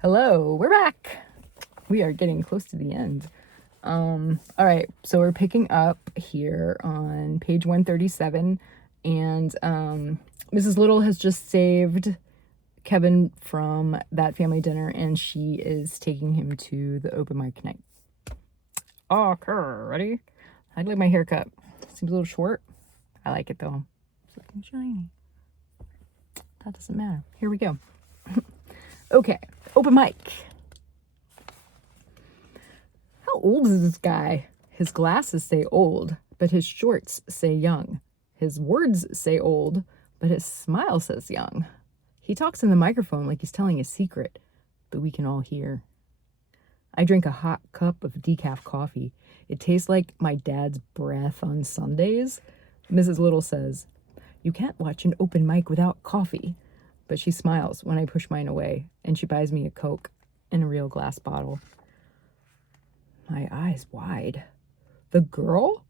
Hello, we're back. We are getting close to the end. All right, so we're picking up here on page 137, and Mrs. Little has just saved Kevin from that family dinner, and she is taking him to the open mic night. Okay, ready? I'd like my haircut. Seems a little short. I like it though. It's looking shiny. That doesn't matter. Here we go. Okay, open mic. How old is this guy? His glasses say old, but his shorts say young. His words say old, but his smile says young. He talks in the microphone like he's telling a secret, but we can all hear. I drink a hot cup of decaf coffee. It tastes like my dad's breath on Sundays. Mrs. Little says, "You can't watch an open mic without coffee." But she smiles when I push mine away, and she buys me a Coke in a real glass bottle. My eyes wide. The girl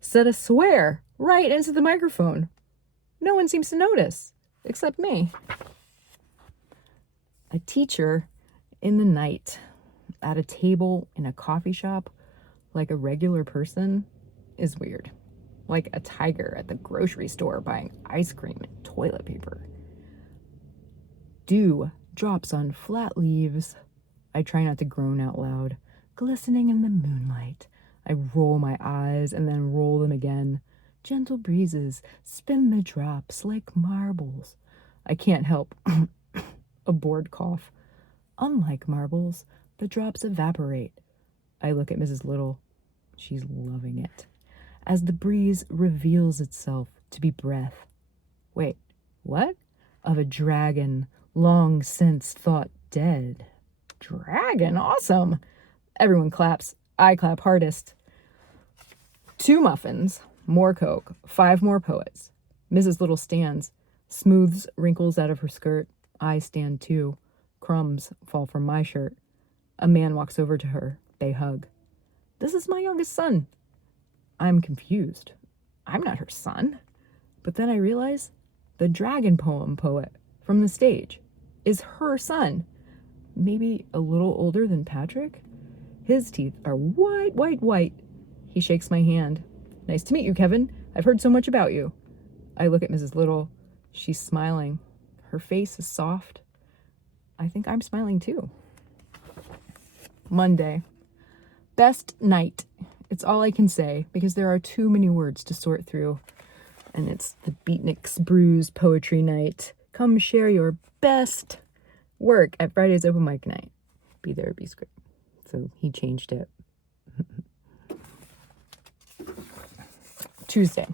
said a swear right into the microphone. No one seems to notice, except me. A teacher in the night at a table in a coffee shop like a regular person is weird. Like a tiger at the grocery store buying ice cream and toilet paper. Dew drops on flat leaves. I try not to groan out loud. Glistening in the moonlight. I roll my eyes and then roll them again. Gentle breezes spin the drops like marbles. I can't help a bored cough. Unlike marbles, the drops evaporate. I look at Mrs. Little. She's loving it. As the breeze reveals itself to be breath. Wait, what? Of a dragon long since thought dead. Dragon? Awesome! Everyone claps. I clap hardest. 2 muffins, more Coke, 5 more poets. Mrs. Little stands, smooths wrinkles out of her skirt. I stand too. Crumbs fall from my shirt. A man walks over to her. They hug. This is my youngest son. I'm confused. I'm not her son. But then I realize the dragon poem poet from the stage is her son. Maybe a little older than Patrick? His teeth are white, white, white. He shakes my hand. Nice to meet you, Kevin. I've heard so much about you. I look at Mrs. Little. She's smiling. Her face is soft. I think I'm smiling too. Monday. Best night. It's all I can say because there are too many words to sort through. And it's the Beatniks Brews Poetry Night. Come share your best work at Friday's open mic night. Be there, be square. So he changed it. Tuesday.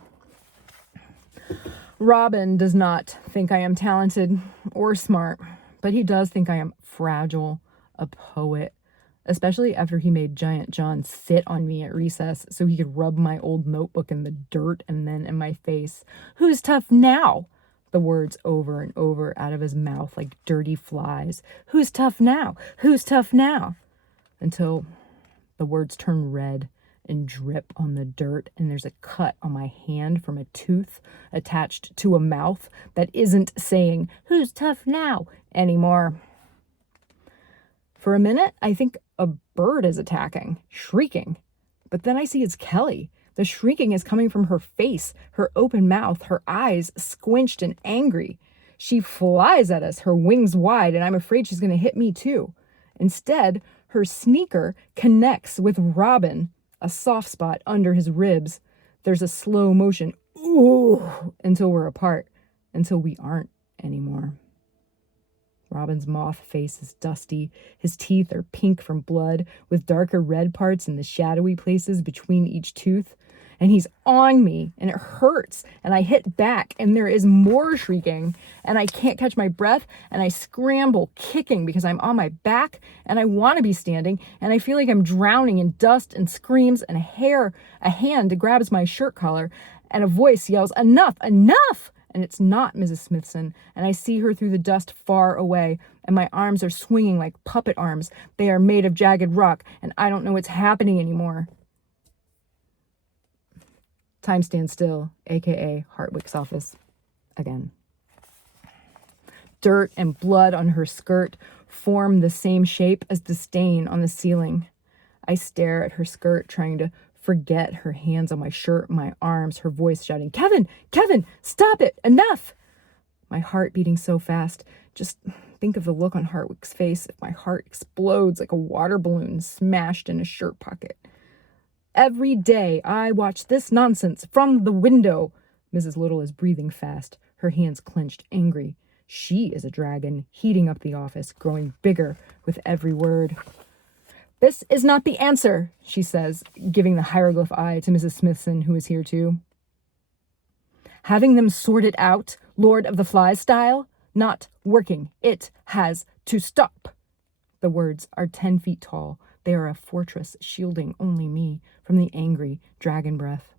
Robin does not think I am talented or smart, but he does think I am fragile, a poet, especially after he made Giant John sit on me at recess so he could rub my old notebook in the dirt and then in my face. Who's tough now? The words over and over out of his mouth like dirty flies. Who's tough now? Who's tough now? Until the words turn red and drip on the dirt, and there's a cut on my hand from a tooth attached to a mouth that isn't saying, "Who's tough now?" anymore. For a minute, I think a bird is attacking, shrieking. But then I see it's Kelly. The shrieking is coming from her face, her open mouth, her eyes squinched and angry. She flies at us, her wings wide, and I'm afraid she's going to hit me too. Instead, her sneaker connects with Robin, a soft spot under his ribs. There's a slow motion, ooh, until we're apart, until we aren't anymore. Robin's moth face is dusty. His teeth are pink from blood, with darker red parts in the shadowy places between each tooth. And he's on me, and it hurts, and I hit back, and there is more shrieking, and I can't catch my breath, and I scramble, kicking because I'm on my back, and I want to be standing, and I feel like I'm drowning in dust and screams, and a hand grabs my shirt collar, and a voice yells, "Enough, enough!" And it's not Mrs. Smithson, and I see her through the dust far away, and my arms are swinging like puppet arms. They are made of jagged rock, and I don't know what's happening anymore. Time stands still, aka Hartwick's office, again. dirt and blood on her skirt form the same shape as the stain on the ceiling. I stare at her skirt, trying to forget her hands on my shirt, my arms, her voice shouting, "Kevin! Kevin! Stop it! Enough!" My heart beating so fast. Just think of the look on Hartwick's face if my heart explodes like a water balloon smashed in a shirt pocket. Every day I watch this nonsense from the window. Mrs. Little is breathing fast, her hands clenched, angry. She is a dragon, heating up the office, growing bigger with every word. "This is not the answer," she says, giving the hieroglyph eye to Mrs. Smithson, who is here too. "Having them sorted out, Lord of the Flies style, not working. It has to stop." The words are 10 feet tall. They are a fortress shielding only me from the angry dragon breath.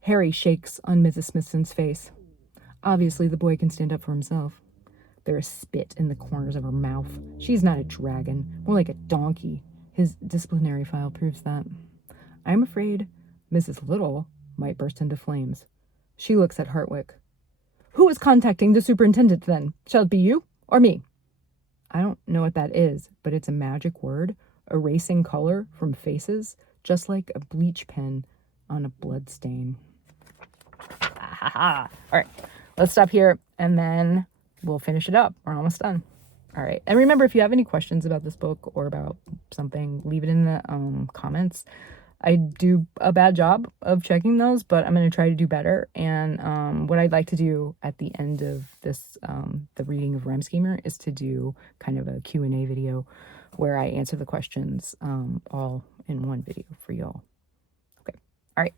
Harry shakes on Mrs. Smithson's face. Obviously, the boy can stand up for himself. There is spit in the corners of her mouth. She's not a dragon, more like a donkey. His disciplinary file proves that. I'm afraid Mrs. Little might burst into flames. She looks at Hartwick. "Who is contacting the superintendent then? Shall it be you or me?" I don't know what that is, but it's a magic word, erasing color from faces, just like a bleach pen on a blood stain. All right, let's stop here and then we'll finish it up. We're almost done. All right. And remember, if you have any questions about this book or about something, leave it in the comments. I do a bad job of checking those, but I'm going to try to do better. And what I'd like to do at the end of this, the reading of Rem Schemer, is to do kind of a Q&A video where I answer the questions all in one video for y'all. Okay. All right.